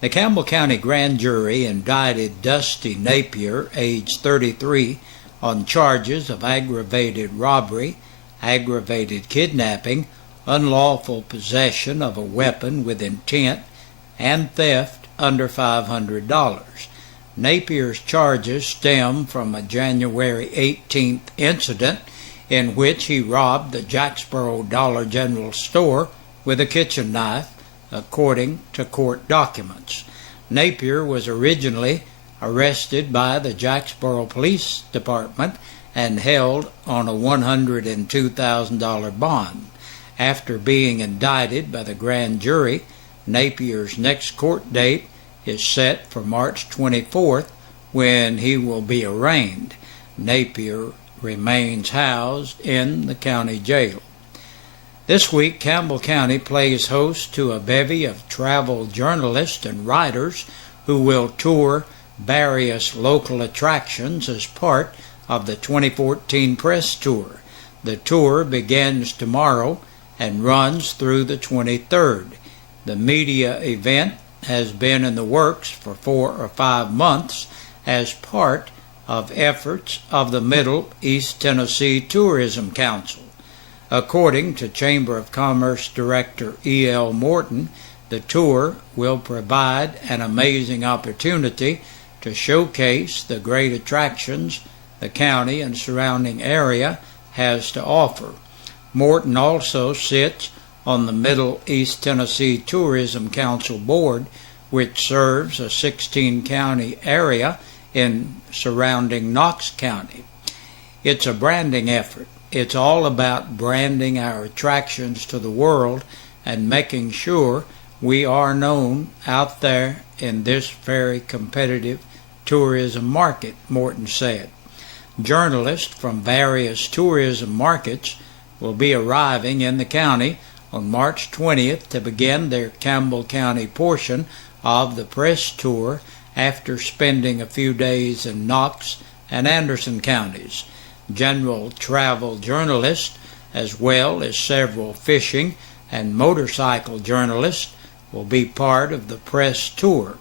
The Campbell County grand jury indicted Dusty Napier, age 33, on charges of aggravated robbery, aggravated kidnapping, unlawful possession of a weapon with intent, and theft under $500. Napier's charges stem from a January 18th incident in which he robbed the Jacksboro Dollar General store with a kitchen knife, according to court documents. Napier was originally arrested by the Jacksboro Police Department and held on a $102,000 bond. After being indicted by the grand jury, Napier's next court date is set for March 24th, when he will be arraigned. Napier remains housed in the county jail. This week, Campbell County plays host to a bevy of travel journalists and writers who will tour various local attractions as part of the 2014 press tour. The tour begins tomorrow and runs through the 23rd. The media event has been in the works for 4 or 5 months as part of efforts of the Middle East Tennessee Tourism Council. According to Chamber of Commerce Director E.L. Morton, the tour will provide an amazing opportunity to showcase the great attractions the county and surrounding area has to offer. Morton also sits on the Middle East Tennessee Tourism Council Board, which serves a 16-county area in surrounding Knox County. It's a branding effort. It's all about branding our attractions to the world and making sure we are known out there in this very competitive tourism market, Morton said. Journalists from various tourism markets will be arriving in the county on March 20th to begin their Campbell County portion of the press tour after spending a few days in Knox and Anderson counties. General travel journalists, as well as several fishing and motorcycle journalists, will be part of the press tour.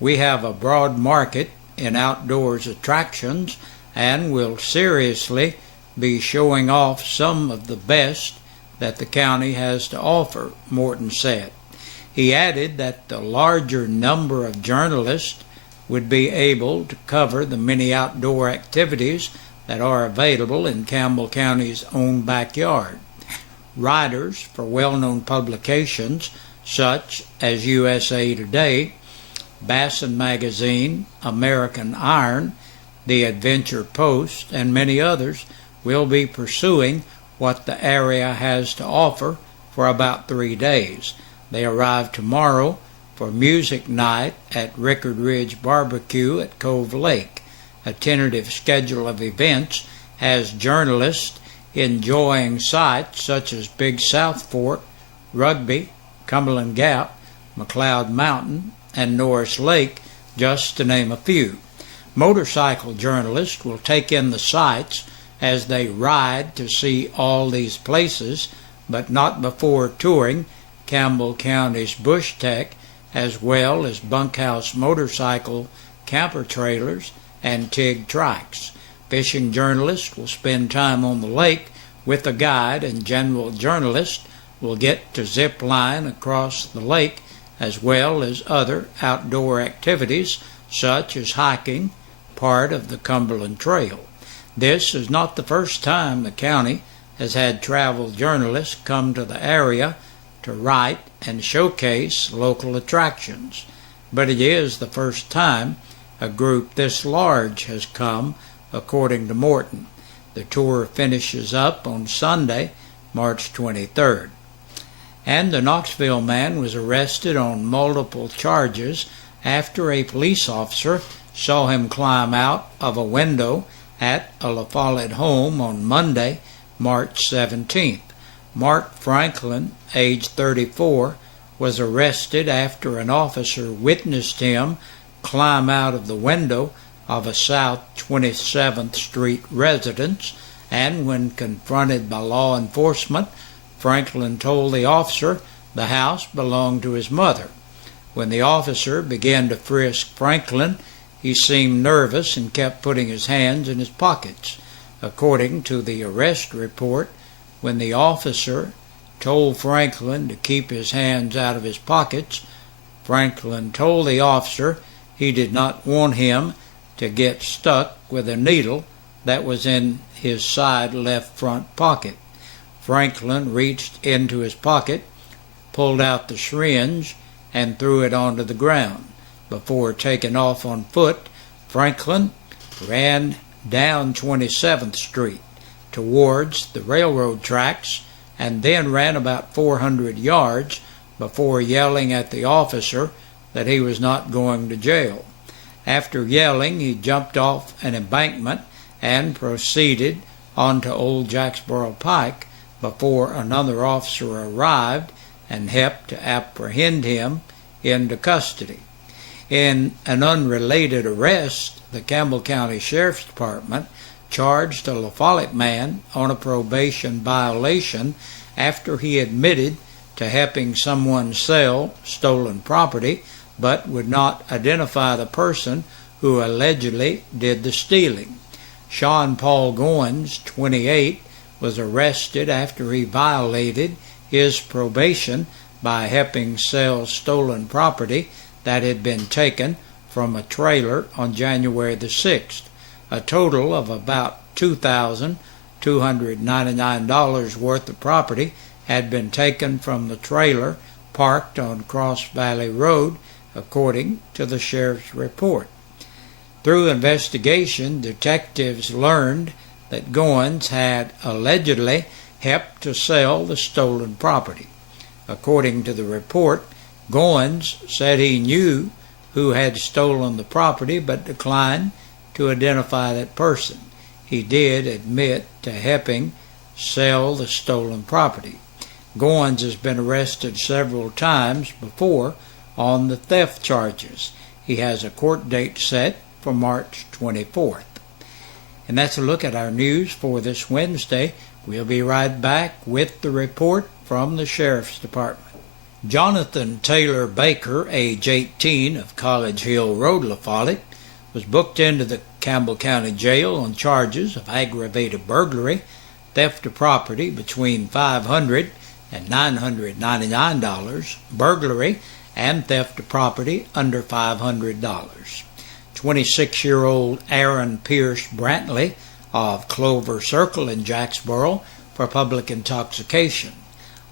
We have a broad market in outdoors attractions and will seriously be showing off some of the best that the county has to offer, Morton said. He added that the larger number of journalists would be able to cover the many outdoor activities that are available in Campbell County's own backyard. Writers for well-known publications such as USA Today, Bassin Magazine, American Iron, The Adventure Post, and many others will be pursuing what the area has to offer for about 3 days. They arrive tomorrow for music night at Rickard Ridge Barbecue at Cove Lake. A tentative schedule of events has journalists enjoying sites such as Big South Fork, Rugby, Cumberland Gap, McLeod Mountain, and Norris Lake, just to name a few. Motorcycle journalists will take in the sights as they ride to see all these places, but not before touring Campbell County's Bush Tech, as well as bunkhouse motorcycle camper trailers and TIG trikes. Fishing journalists will spend time on the lake with a guide, and general journalists will get to zip line across the lake, as well as other outdoor activities such as hiking, part of the Cumberland Trail. This is not the first time the county has had travel journalists come to the area to write and showcase local attractions, but it is the first time a group this large has come, according to Morton. The tour finishes up on Sunday, March 23rd. And the Knoxville man was arrested on multiple charges after a police officer saw him climb out of a window at a La Follette home on Monday, March 17th. Mark Franklin, age 34, was arrested after an officer witnessed him climb out of the window of a South 27th Street residence, and when confronted by law enforcement, Franklin told the officer the house belonged to his mother. When the officer began to frisk Franklin, he seemed nervous and kept putting his hands in his pockets. According to the arrest report, when the officer told Franklin to keep his hands out of his pockets, Franklin told the officer he did not want him to get stuck with a needle that was in his side left front pocket. Franklin reached into his pocket, pulled out the syringe, and threw it onto the ground. Before taking off on foot, Franklin ran down 27th Street towards the railroad tracks and then ran about 400 yards before yelling at the officer that he was not going to jail. After yelling, he jumped off an embankment and proceeded onto Old Jacksboro Pike before another officer arrived and helped to apprehend him into custody. In an unrelated arrest, the Campbell County Sheriff's Department charged a La Follette man on a probation violation after he admitted to helping someone sell stolen property but would not identify the person who allegedly did the stealing. Sean Paul Goins, 28, was arrested after he violated his probation by helping sell stolen property that had been taken from a trailer on January the 6th. A total of about $2,299 worth of property had been taken from the trailer parked on Cross Valley Road, according to the sheriff's report. Through investigation, detectives learned that Goins had allegedly helped to sell the stolen property. According to the report, Goins said he knew who had stolen the property but declined to identify that person. He did admit to helping sell the stolen property. Goins has been arrested several times before on the theft charges. He has a court date set for March 24th. And that's a look at our news for this Wednesday. We'll be right back with the report from the Sheriff's Department. Jonathan Taylor Baker, age 18, of College Hill Road, La Follette, was booked into the Campbell County Jail on charges of aggravated burglary, theft of property between $500 and $999, burglary, and theft of property under $500. 26-year-old Aaron Pierce Brantley of Clover Circle in Jacksboro for public intoxication.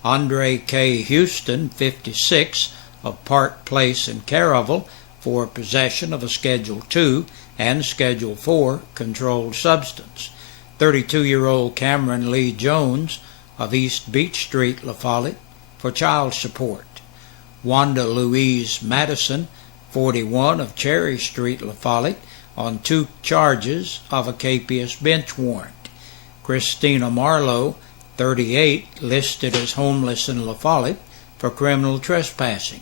Andre K. Houston, 56, of Park Place in Caravel for possession of a Schedule II and Schedule IV controlled substance. 32-year-old Cameron Lee Jones of East Beach Street, La Follette, for child support. Wanda Louise Madison, 41, of Cherry Street, La Follette, on 2 charges of a capious bench warrant. Christina Marlowe, 38, listed as homeless in La Follette for criminal trespassing.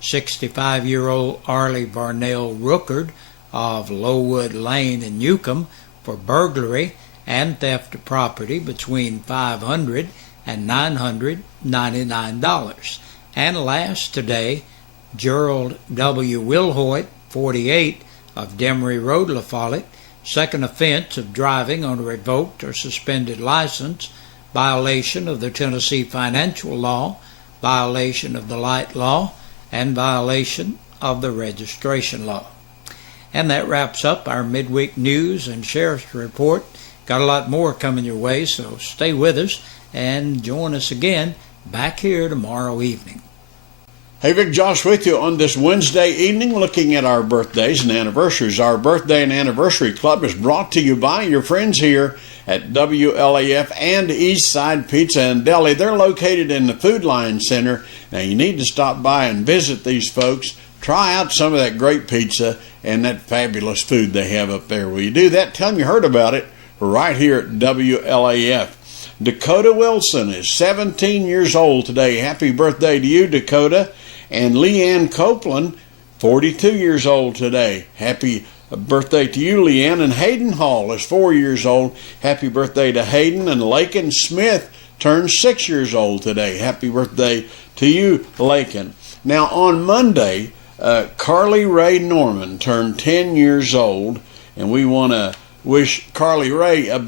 65-year-old Arlie Varnell Rookard of Lowood Lane in Newcomb for burglary and theft of property between $500 and $999. And last today, Gerald W. Wilhoit, 48, of Demery Road, La Follette, second offense of driving on a revoked or suspended license, violation of the Tennessee financial law, violation of the light law, and violation of the registration law. And that wraps up our midweek news and sheriff's report. Got a lot more coming your way, so stay with us and join us again back here tomorrow evening. Hey, Vic Josh with you on this Wednesday evening, looking at our birthdays and anniversaries. Our Birthday and Anniversary Club is brought to you by your friends here at WLAF and Eastside Pizza and Deli. They're located in the Food Line Center. Now, you need to stop by and visit these folks. Try out some of that great pizza and that fabulous food they have up there. Will you do that? Tell them you heard about it right here at WLAF. Dakota Wilson is 17 years old today. Happy birthday to you, Dakota. And Leanne Copeland, 42 years old today. Happy birthday to you, Leanne. And Hayden Hall is 4 years old. Happy birthday to Hayden. And Lakin Smith turns 6 years old today. Happy birthday to you, Lakin. Now, on Monday, Carly Ray Norman turned 10 years old, and we want to wish Carly Ray a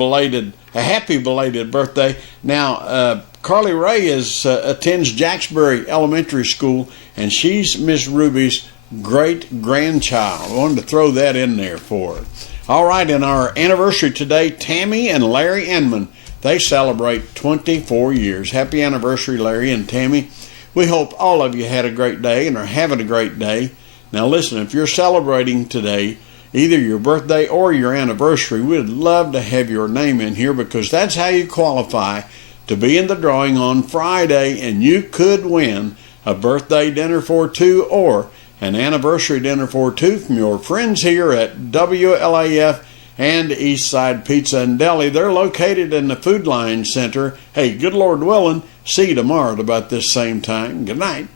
happy belated birthday. Now, Carly Ray attends Jacksbury Elementary School, and she's Miss Ruby's great-grandchild. I wanted to throw that in there for her. All right, in our anniversary today, Tammy and Larry Inman, they celebrate 24 years. Happy anniversary, Larry and Tammy. We hope all of you had a great day and are having a great day. Now listen, if you're celebrating today, either your birthday or your anniversary, we'd love to have your name in here, because that's how you qualify to be in the drawing on Friday, and you could win a birthday dinner for two or an anniversary dinner for two from your friends here at WLAF and Eastside Pizza and Deli. They're located in the Food Line Center. Hey, good Lord willing, see you tomorrow at about this same time. Good night.